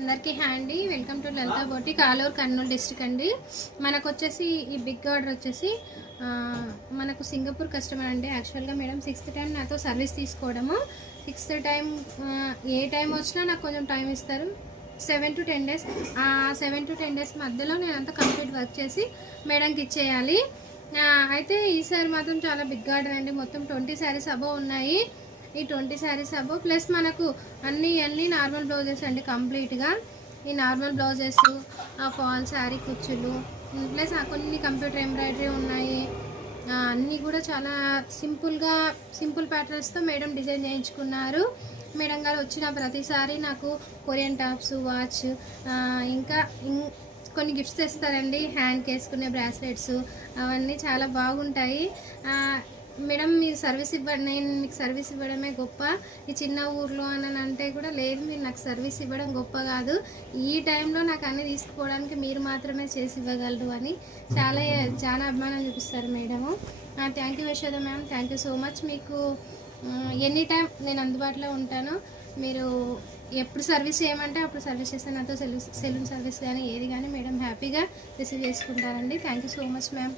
అందరికీ హ్యాండీ welcome to Lalitha boutique Aluru Kurnool district అండి. మనకు వచ్చేసి ఈ బిగ్ ఆర్డర్ వచ్చేసి మనకు సింగపూర్ కస్టమర్ అండి. యాక్చువల్గా మేడం 6th టైం నాతో సర్వీస్ తీసుకోవడము. 6th టైం ఏ టైం వచ్చినా నాకు కొంచెం టైం ఇస్తారు. 7 to 10 days. 7 to 10 days మధ్యలో నేను అంతా కంప్లీట్ వర్క్ చేసి మేడంకి ఇచ్చేయాలి. అయితే ఈసారి మాత్రం చాలా బిగ్ ఆర్డర్ అండి. మొత్తం 20 శారీస్ అబోవ్ ఉన్నాయి. ఈ 20 శారీస్ అబోవ్ ప్లస్ మనకు అన్నీ నార్మల్ బ్లౌజెస్ అండి. కంప్లీట్గా ఈ నార్మల్ బ్లౌజెస్, ఫాల్ శారీ కుచ్చులు ప్లస్ కొన్ని కంప్యూటర్ ఎంబ్రాయిడరీ ఉన్నాయి. అన్నీ కూడా చాలా సింపుల్ ప్యాటర్న్స్తో మేడం డిజైన్ చేయించుకున్నారు. మేడం గారు వచ్చిన ప్రతిసారి నాకు కొరియన్ టాప్స్, వాచ్, ఇంకా కొన్ని గిఫ్ట్స్ తెస్తారండి. హ్యాండ్కి వేసుకునే బ్రాస్లెట్స్ అవన్నీ చాలా బాగుంటాయి. మేడం మీరు సర్వీస్ ఇవ్వండి, నేను మీకు సర్వీస్ ఇవ్వడమే గొప్ప, ఈ చిన్న ఊర్లో అని అంటే కూడా లేదు, మీరు నాకు సర్వీస్ ఇవ్వడం గొప్ప కాదు, ఈ టైంలో నాకు అన్నీ తీసుకుపోవడానికి మీరు మాత్రమే చేసి ఇవ్వగలరు అని చాలా అభిమానం చూపిస్తారు madam. Thank you Yashoda ma'am, thank you so much. మీకు ఎనీ టైం నేను అందుబాటులో ఉంటాను. మీరు ఎప్పుడు సర్వీస్ చేయమంటే అప్పుడు సర్వీస్ చేస్తాను. నాతో సెలూన్ సర్వీస్ కానీ ఏది కానీ మేడం హ్యాపీగా రిసీవ్ చేసుకుంటారండి. Thank you so much ma'am.